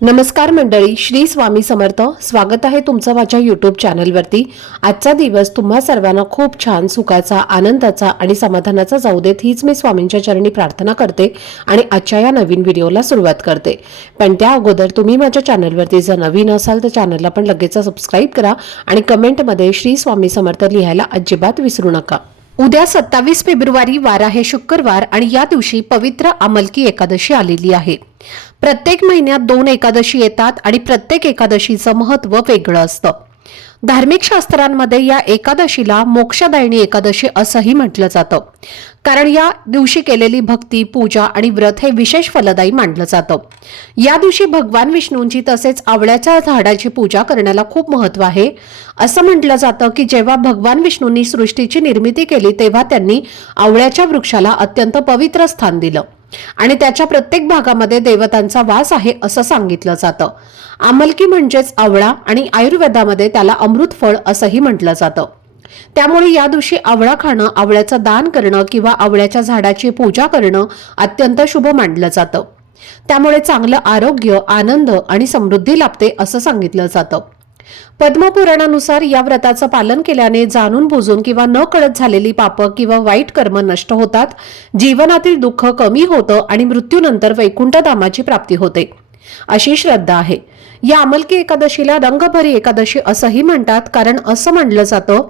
नमस्कार मंडळी, श्री स्वामी समर्थ. स्वागत आहे तुमचं माझ्या यूट्यूब चॅनलवरती. आजचा दिवस तुम्हा सर्वांना खूप छान, सुखाचा, आनंदाचा आणि समाधानाचा जाऊ देत, हीच मी स्वामींच्या चरणी प्रार्थना करते आणि आजच्या या नवीन व्हिडिओला सुरुवात करते. पण त्या अगोदर तुम्ही माझ्या चॅनलवरती जर नवीन असाल तर चॅनलला पण लगेच सबस्क्राईब करा आणि कमेंटमध्ये श्री स्वामी समर्थ लिहायला अजिबात विसरू नका. उद्या 27 फेब्रुवारी वार आहे शुक्रवार आणि या दिवशी पवित्र आमलकी एकादशी आलेली आहे. प्रत्येक महिन्यात 2 एकादशी येतात आणि प्रत्येक एकादशीचं महत्त्व वेगळं असतं. धार्मिक शास्त्रांमध्ये या एकादशीला मोक्षदायिनी एकादशी असंही म्हटलं जातं, कारण या दिवशी केलेली भक्ती, पूजा आणि व्रत हे विशेष फलदायी मानलं जातं. या दिवशी भगवान विष्णूंची तसेच आवळ्याच्या झाडाची पूजा करण्याला खूप महत्त्व आहे. असं म्हटलं जातं की जेव्हा भगवान विष्णूंनी सृष्टीची निर्मिती केली तेव्हा त्यांनी आवळ्याच्या वृक्षाला अत्यंत पवित्र स्थान दिलं आणि त्याच्या प्रत्येक भागामध्ये देवतांचा वास आहे असं सांगितलं जातं. आमलकी म्हणजेच आवळा आणि आयुर्वेदामध्ये त्याला अमृत फळ असंही म्हटलं जातं. त्यामुळे या दिवशी आवळा खाणं, आवळ्याचं दान करणं किंवा आवळ्याच्या झाडाची पूजा करणं अत्यंत शुभ मानलं जातं. त्यामुळे चांगलं आरोग्य, आनंद आणि समृद्धी लाभते असं सांगितलं जातं. पद्मपुराणानुसार या व्रताचं पालन केल्याने जाणून बुजून किंवा न कळत झालेली पापं किंवा वाईट कर्म नष्ट होतात, जीवनातील दुःख कमी होतं आणि मृत्यूनंतर वैकुंठ धामाची प्राप्ती होते अशी श्रद्धा आहे. या आमलकी एकादशीला रंगभरी एकादशी असंही म्हणतात, कारण असं म्हणलं जातं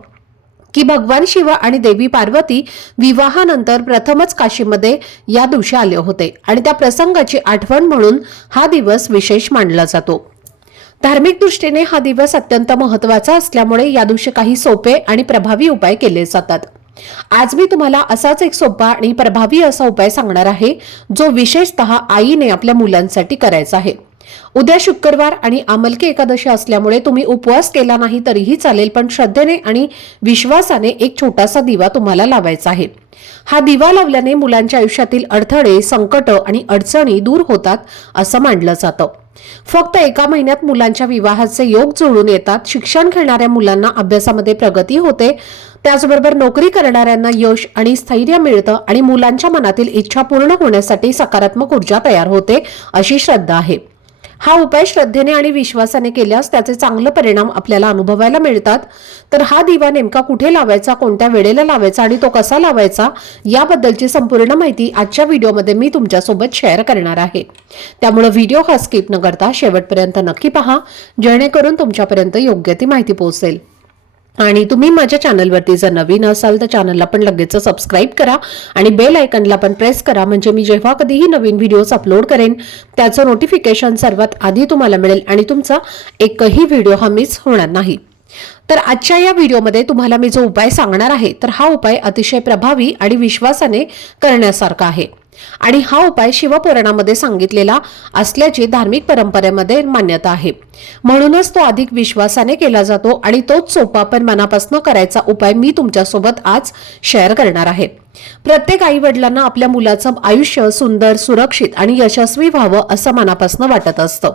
की भगवान शिव आणि देवी पार्वती विवाहानंतर प्रथमच काशीमध्ये या दिवशी आले होते आणि त्या प्रसंगाची आठवण म्हणून हा दिवस विशेष मानला जातो. धार्मिक दृष्टीने हा दिवस अत्यंत महत्त्वाचा असल्यामुळे या दिवशी काही सोपे आणि प्रभावी उपाय केले जातात. आज मी तुम्हाला असाच एक सोपा आणि प्रभावी असा उपाय सांगणार आहे, जो विशेषतः आईने आपल्या मुलांसाठी करायचा आहे. उद्या शुक्रवार आणि आमलकी एकादशी असल्यामुळे तुम्ही उपवास केला नाही तरीही चालेल, पण श्रद्धेने आणि विश्वासाने एक छोटासा दिवा तुम्हाला लावायचा आहे. हा दिवा लावल्याने मुलांच्या आयुष्यातील अडथळे, संकट आणि अडचणी दूर होतात असं मानलं जातं. फक्त एका महिन्यात मुलांच्या विवाहाचे योग जुळून येतात. शिक्षण घेणाऱ्या मुलांना अभ्यासामध्ये प्रगती होते, त्याचबरोबर नोकरी करणाऱ्यांना यश आणि स्थैर्य मिळतं आणि मुलांच्या मनातील इच्छा पूर्ण होण्यासाठी सकारात्मक ऊर्जा तयार होते अशी श्रद्धा आहे. हा उपाय श्रद्धेने आणि विश्वासाने केल्यास त्याचे चांगले परिणाम आपल्याला अनुभवायला मिळतात. तर हा दिवा नेमका कुठे लावायचा, कोणत्या वेळेला लावायचा आणि तो कसा लावायचा याबद्दलची संपूर्ण माहिती आजच्या व्हिडिओमध्ये मी तुमच्यासोबत शेअर करणार आहे. त्यामुळे व्हिडिओ हा स्किप न करता शेवटपर्यंत नक्की पहा, जेणेकरून तुमच्यापर्यंत योग्य ती माहिती पोहोचेल. आणि तुम्ही माझ्या चॅनलवरती जर नवीन असाल तर चॅनलला पण लगेच सबस्क्राईब करा आणि बेल आयकॉनला पण प्रेस करा, म्हणजे मी जेव्हा कधीही नवीन व्हिडिओज अपलोड करेन त्याचं नोटिफिकेशन सर्वात आधी तुम्हाला मिळेल आणि तुमचा एकही व्हिडिओ हा मिस होणार नाही. तर आजच्या या व्हिडिओमध्ये तुम्हाला मी जो उपाय सांगणार आहे तर हा उपाय अतिशय प्रभावी आणि विश्वासाने करण्यासारखा आहे आणि हा उपाय शिवपुराणामध्ये सांगितलेला असल्याची धार्मिक परंपरेमध्ये मान्यता आहे. म्हणूनच तो अधिक विश्वासाने केला जातो आणि तोच सोपा पण मनापासून करायचा उपाय मी तुमच्यासोबत आज शेअर करणार आहे. प्रत्येक आई वडिलांना आपल्या मुलाचं आयुष्य सुंदर, सुरक्षित आणि यशस्वी व्हावं असं मनापासून वाटत असतं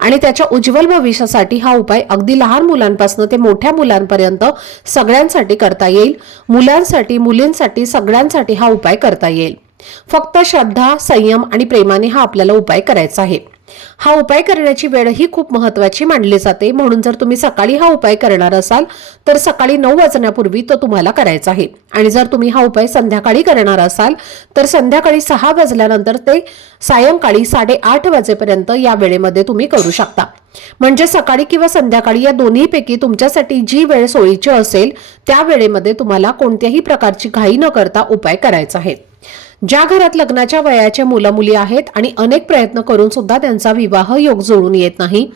आणि त्याच्या उज्ज्वल भविष्यासाठी हा उपाय अगदी लहान मुलांपासून ते मोठ्या मुलांपर्यंत सगळ्यांसाठी करता येईल. मुलांसाठी, मुलींसाठी, सगळ्यांसाठी हा उपाय करता येईल. फक्त श्रद्धा, संयम आणि प्रेमाने हा आपल्याला उपाय करायचा आहे. हा उपाय करण्याची वेळ ही खूप महत्त्वाची मानली जाते, म्हणून जर तुम्ही सकाळी हा उपाय करणार असाल तर सकाळी 9 वाजण्यापूर्वी तो तुम्हाला करायचा आहे आणि जर तुम्ही हा उपाय संध्याकाळी करणार असाल तर संध्याकाळी 6 वाजल्यानंतर ते सायंकाळी 8:30 वाजेपर्यंत या वेळेमध्ये तुम्ही करू शकता. म्हणजे सकाळी किंवा संध्याकाळी या दोन्हीपैकी तुमच्यासाठी जी वेळ सोयीची असेल त्या वेळेमध्ये तुम्हाला कोणत्याही प्रकारची घाई न करता उपाय करायचा आहे. ज्या घरात लग्नाच्या वयाच्या मुलं-मुली आहेत आणि अनेक प्रयत्न करून सुद्धा त्यांचा विवाह योग जुळून येत नाही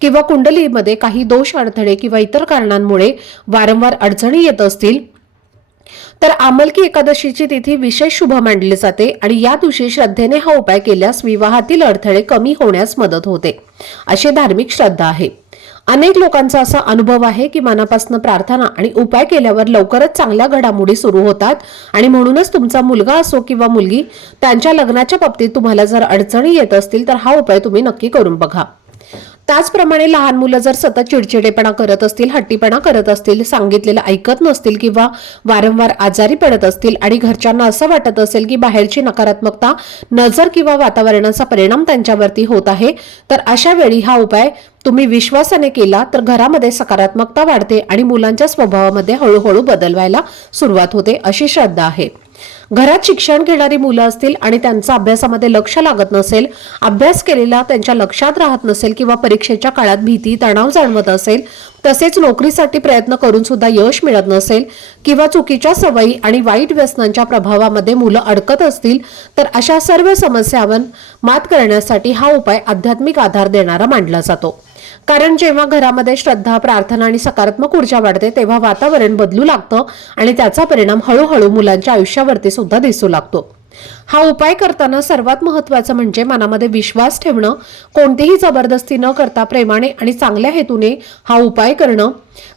किंवा कुंडलीमध्ये काही दोष, अडथळे किंवा इतर कारणांमुळे वारंवार अडचणी येत असतील तर आमलकी एकादशीची तिथी विशेष शुभ मानली जाते आणि या दिवशी श्रद्धेने हा उपाय केल्यास विवाहातील अडथळे कमी होण्यास मदत होते अशी धार्मिक श्रद्धा आहे. अनेक लोकांचा असा अनुभव आहे की मनापासून प्रार्थना आणि उपाय केल्यावर लवकरच चांगल्या घडामोडी सुरू होतात आणि म्हणूनच तुमचा मुलगा असो किंवा मुलगी, त्यांच्या लग्नाच्या बाबतीत तुम्हाला जर अडचणी येत असतील तर हा उपाय तुम्ही नक्की करून बघा. त्याचप्रमाणे लहान मुलं जर सतत चिडचिडेपणा करत असतील, हट्टीपणा करत असतील, सांगितलेलं ऐकत नसतील किंवा वारंवार आजारी पडत असतील आणि घरच्यांना असं वाटत असेल की बाहेरची नकारात्मकता, नजर किंवा वातावरणाचा परिणाम त्यांच्यावरती होत आहे, तर अशा वेळी हा उपाय तुम्ही विश्वासाने केला तर घरामध्ये सकारात्मकता वाढते आणि मुलांच्या स्वभावामध्ये हळूहळू बदल व्हायला सुरुवात होते, अशी श्रद्धा आहे. घरात शिक्षण घेणारी मुलं असतील आणि त्यांचं अभ्यासामध्ये लक्ष लागत नसेल, अभ्यास केलेला त्यांच्या लक्षात राहत नसेल किंवा परीक्षेच्या काळात भीती, तणाव जाणवत असेल, तसेच नोकरीसाठी प्रयत्न करून सुद्धा यश मिळत नसेल किंवा चुकीच्या सवयी आणि वाईट व्यसनांच्या प्रभावामध्ये मुलं अडकत असतील, तर अशा सर्व समस्यांवर मात करण्यासाठी हा उपाय आध्यात्मिक आधार देणारा मानला जातो. कारण जेव्हा घरामध्ये श्रद्धा, प्रार्थना आणि सकारात्मक ऊर्जा वाढते तेव्हा वातावरण बदलू लागतं आणि त्याचा परिणाम हळूहळू मुलांच्या आयुष्यावरती सुद्धा दिसू लागतो. हा उपाय करताना सर्वात महत्त्वाचं म्हणजे मनामध्ये विश्वास ठेवणं, कोणतीही जबरदस्ती न करता प्रेमाने आणि चांगल्या हेतूने हा उपाय करणं.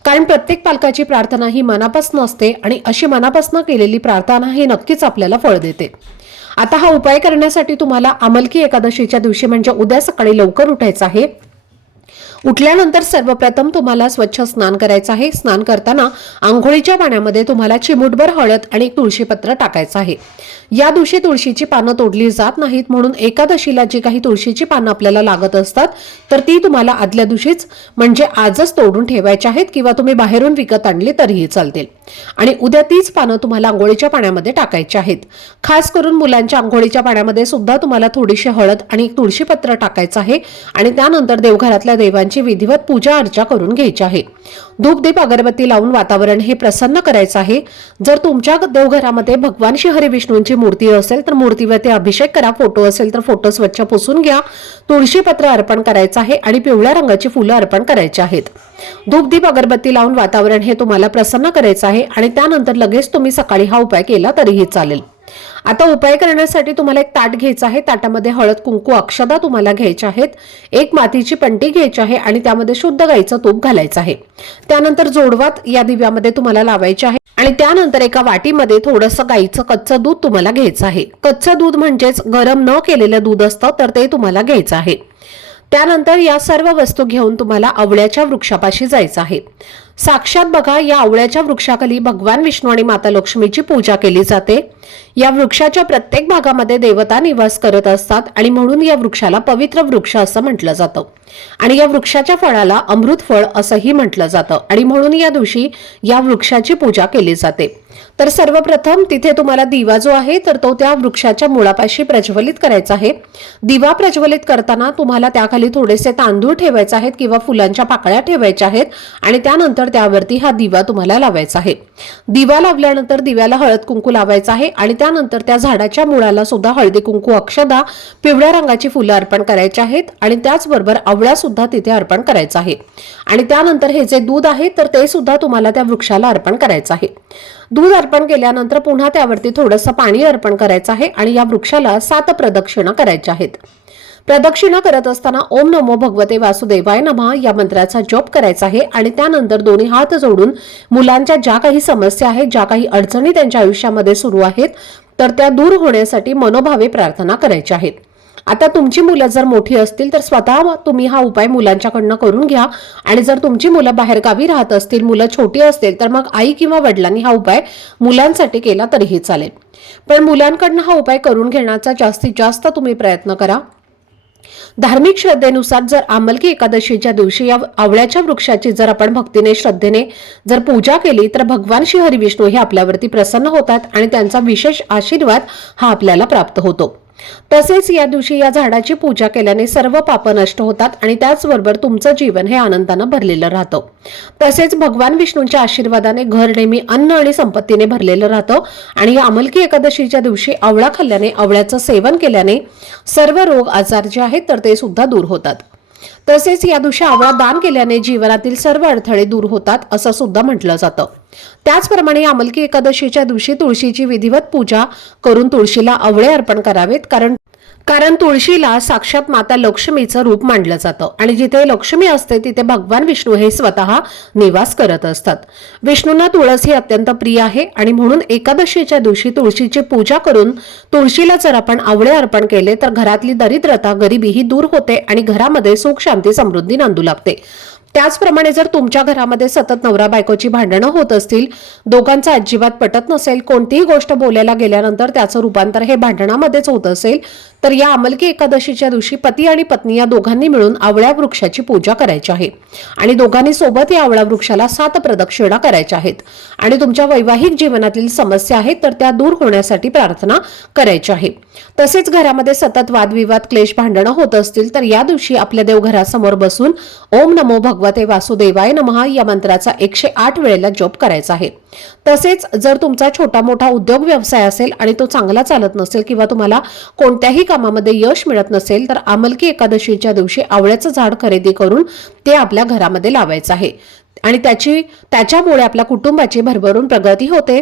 कारण प्रत्येक पालकाची प्रार्थना ही मनापासून असते आणि अशी मनापासून केलेली प्रार्थना ही नक्कीच आपल्याला फळ देते. आता हा उपाय करण्यासाठी तुम्हाला आमलकी एकादशीच्या दिवशी म्हणजे उद्या सकाळी लवकर उठायचं आहे. उठल्यानंतर सर्वप्रथम तुम्हाला स्वच्छ स्नान करायचं आहे. स्नान करताना आंघोळीच्या पाण्यामध्ये तुम्हाला चिमूटभर हळद आणि एक तुळशीपत्र टाकायचं आहे. या दिवशी तुळशीची पानं तोडली जात नाहीत, म्हणून एकादशीला जी काही तुळशीची पानं आपल्याला लागत असतात तर ती तुम्हाला आदल्या दिवशीच म्हणजे आजच तोडून ठेवायची आहेत किंवा तुम्ही बाहेरून विकत आणली तरीही चालतील. आणि उद्या तीच पानं तुम्हाला आंघोळीच्या पाण्यामध्ये टाकायची आहेत. खास करून मुलांच्या आंघोळीच्या पाण्यामध्ये सुद्धा तुम्हाला थोडीशी हळद आणि एक तुळशीपत्र टाकायचं आहे आणि त्यानंतर देवघरातल्या देवांची विधिवत पूजा अर्चा करून घ्यायची आहे. धूप दीप अगरबत्ती लावून वातावरण हे प्रसन्न करायचं आहे. जर तुमच्या देवघरामध्ये भगवान श्री हरी विष्णूंची मूर्ती असेल तर मूर्तीवरती अभिषेक करा. फोटो असेल तर फोटो स्वच्छ पुसून घ्या. तुळशीपत्र अर्पण करायचं आहे आणि पिवळ्या रंगाची फुलं अर्पण करायची आहेत. धूप दीप अगरबत्ती लावून वातावरण हे तुम्हाला प्रसन्न करायचं आहे आणि त्यानंतर लगेच तुम्ही सकाळी हा उपाय केला तरीही चालेल. आता उपाय करण्यासाठी तुम्हाला एक ताट घ्यायचं आहे. ताटामध्ये हळद, कुंकू, अक्षदा तुम्हाला घ्यायच्या आहेत. एक मातीची पंटी घ्यायची आहे आणि त्यामध्ये शुद्ध गाईचं तूप घालायचं आहे. त्यानंतर जोडवात या दिव्यामध्ये तुम्हाला लावायचे आहे आणि त्यानंतर एका वाटीमध्ये थोडंसं गाईचं कच्चं दूध तुम्हाला घ्यायचं आहे. कच्चं दूध म्हणजेच गरम न केलेलं दूध असतं तर ते तुम्हाला घ्यायचं आहे. त्यानंतर या सर्व वस्तू घेऊन तुम्हाला आवळ्याच्या वृक्षापाशी जायचं आहे. साक्षात बघा, या आवळ्याच्या वृक्षाखाली भगवान विष्णू आणि माता लक्ष्मीची पूजा केली जाते. या वृक्षाच्या प्रत्येक भागामध्ये देवता निवास करत असतात आणि म्हणून या वृक्षाला पवित्र वृक्ष असं म्हटलं जातं आणि या वृक्षाच्या फळाला अमृत फळ असंही म्हटलं जातं आणि म्हणून या दिवशी या वृक्षाची पूजा केली जाते. तर सर्वप्रथम तिथे तुम्हाला दिवा जो आहे तर तो त्या वृक्षाच्या मुळापाशी प्रज्वलित करायचा आहे. दिवा प्रज्वलित करताना तुम्हाला त्याखाली थोडेसे तांदूळ ठेवायचे आहेत किंवा फुलांच्या पाकळ्या ठेवायच्या आहेत आणि त्यानंतर त्यावरती हा दिवा तुम्हाला लावायचा आहे. दिवा लावल्यानंतर दिव्याला हळद कुंकू लावायचं आहे आणि त्यानंतर त्या झाडाच्या मुळाला सुद्धा हळदी कुंकू, अक्षदा, पिवळ्या रंगाची फुलं अर्पण करायची आहेत आणि त्याचबरोबर आवळा सुद्धा तिथे अर्पण करायचा आहे. आणि त्यानंतर हे जे दूध आहे तर ते सुद्धा तुम्हाला त्या वृक्षाला अर्पण करायचं आहे. दूध अर्पण केल्यानंतर पुन्हा त्यावरती थोडंसं पाणी अर्पण करायचं आहे आणि या वृक्षाला 7 प्रदक्षिणा करायच्या आहेत. प्रदक्षिणा करत असताना ओम नमो भगवते वासुदेवाय नमः या मंत्राचा जप करायचा आहे आणि त्यानंतर दोन्ही हात जोडून मुलांच्या ज्या काही समस्या आहेत, ज्या काही अडचणी त्यांच्या आयुष्यामध्ये सुरू आहेत तर त्या दूर होण्यासाठी मनोभावे प्रार्थना करायच्या आहेत. आता तुमची मुलं जर मोठी असतील तर स्वतः तुम्ही हा उपाय मुलांच्याकडनं करून घ्या आणि जर तुमची मुलं बाहेरगावी राहत असतील, मुलं छोटी असतील तर मग आई किंवा वडिलांनी हा उपाय मुलांसाठी केला तरीही चालेल. पण मुलांकडनं हा उपाय करून घेण्याचा जास्तीत जास्त तुम्ही प्रयत्न करा. धार्मिक श्रद्धेनुसार जर आमलकी एकादशीच्या दिवशी या आवळ्याच्या वृक्षाची जर आपण भक्तीने, श्रद्धेने जर पूजा केली तर भगवान श्री हरी विष्णू हे आपल्यावरती प्रसन्न होतात आणि त्यांचा विशेष आशीर्वाद हा आपल्याला प्राप्त होतो. तसेच या दिवशी या झाडाची पूजा केल्याने सर्व पाप नष्ट होतात आणि त्याचबरोबर तुमचं जीवन हे आनंदानं भरलेलं राहतं. तसेच भगवान विष्णूंच्या आशीर्वादाने घर नेहमी अन्न आणि संपत्तीने भरलेलं राहतं आणि या आमलकी एकादशीच्या दिवशी आवळा खाल्ल्याने, आवळ्याचं सेवन केल्याने सर्व रोग आजार जे आहेत तर ते सुद्धा दूर होतात. तसेच या दिवशी आवळा दान केल्याने जीवनातील सर्व अडथळे दूर होतात असं सुद्धा म्हटलं जातं. त्याचप्रमाणे आमलकी एकादशीच्या दिवशी तुळशीची विधिवत पूजा करून तुळशीला आवळे अर्पण करावेत. कारण तुळशीला साक्षात माता लक्ष्मीचं रूप मानलं जातं आणि जिथे लक्ष्मी असते तिथे भगवान विष्णू हे स्वतः निवास करत असतात. विष्णूंना तुळस ही अत्यंत प्रिय आहे आणि म्हणून एकादशीच्या दिवशी तुळशीची पूजा करून तुळशीला जर आपण आवळे अर्पण केले तर घरातली दरिद्रता, गरिबी ही दूर होते आणि घरामध्ये सुख, शांती, समृद्धी नांदू लागते. त्याचप्रमाणे जर तुमच्या घरामध्ये सतत नवरा बायकोची भांडणं होत असतील, दोघांचं अजिबात पटत नसेल, कोणतीही गोष्ट बोलायला गेल्यानंतर त्याचं रूपांतर हे भांडणामध्येच होत असेल, तर या अमलकी एकादशीच्या दिवशी पती आणि पत्नी या दोघांनी मिळून आवळ्या वृक्षाची पूजा करायची आहे आणि दोघांनी सोबत या आवळ्या वृक्षाला 7 प्रदक्षिणा करायच्या आहेत आणि तुमच्या वैवाहिक जीवनातील समस्या आहेत तर त्या दूर होण्यासाठी प्रार्थना करायची आहे. तसेच घरामध्ये सतत वादविवाद, क्लेश, भांडणं होत असतील तर या दिवशी आपल्या देवघरासमोर बसून ओम नमो भगवते वासुदेवाय नमः या मंत्राचा 108 वेळेला जप करायचा आहे. तसेच जर तुमचा छोटा मोठा उद्योग व्यवसाय असेल आणि तो चांगला चालत नसेल किंवा तुम्हाला कोणत्याही कामामध्ये यश मिळत नसेल तर अमलकी एकादशीच्या दिवशी आवळ्याचं झाड खरेदी करून ते आपल्या घरामध्ये लावायचं आहे आणि त्याच्यामुळे आपल्या कुटुंबाची भरभरून प्रगती होते.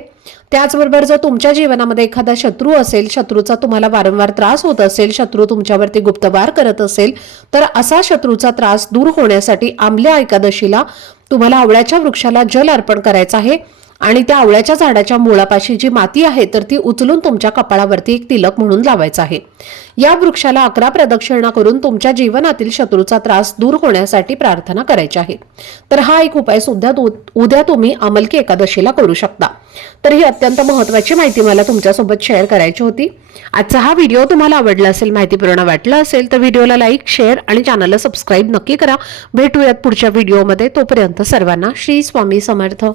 त्याचबरोबर जर तुमच्या जीवनामध्ये एखादा शत्रू असेल, शत्रूचा तुम्हाला वारंवार त्रास होत असेल, शत्रू तुमच्यावरती गुप्तवार करत असेल तर असा शत्रूचा त्रास दूर होण्यासाठी आंबल्या एकादशीला तुम्हाला आवळ्याच्या वृक्षाला जल अर्पण करायचं आहे आणि त्या आवळ्याच्या झाडाच्या मुळापाशी जी माती आहे तर ती उचलून तुमच्या कपाळावरती एक तिलक म्हणून लावायचं आहे. या वृक्षाला 11 प्रदक्षिणा करून तुमच्या जीवनातील शत्रूचा त्रास दूर होण्यासाठी प्रार्थना करायची आहे. तर हा एक उपाय सुद्धा उद्या तुम्ही अमलकी एकादशीला करू शकता. तर ही अत्यंत महत्त्वाची माहिती मला तुमच्यासोबत शेअर करायची होती. आजचा हा व्हिडिओ तुम्हाला आवडला असेल, माहितीपूर्ण वाटला असेल तर व्हिडिओला लाईक, शेअर आणि चॅनलला सबस्क्राईब नक्की करा. भेटूयात पुढच्या व्हिडिओमध्ये. तोपर्यंत सर्वांना श्री स्वामी समर्थ.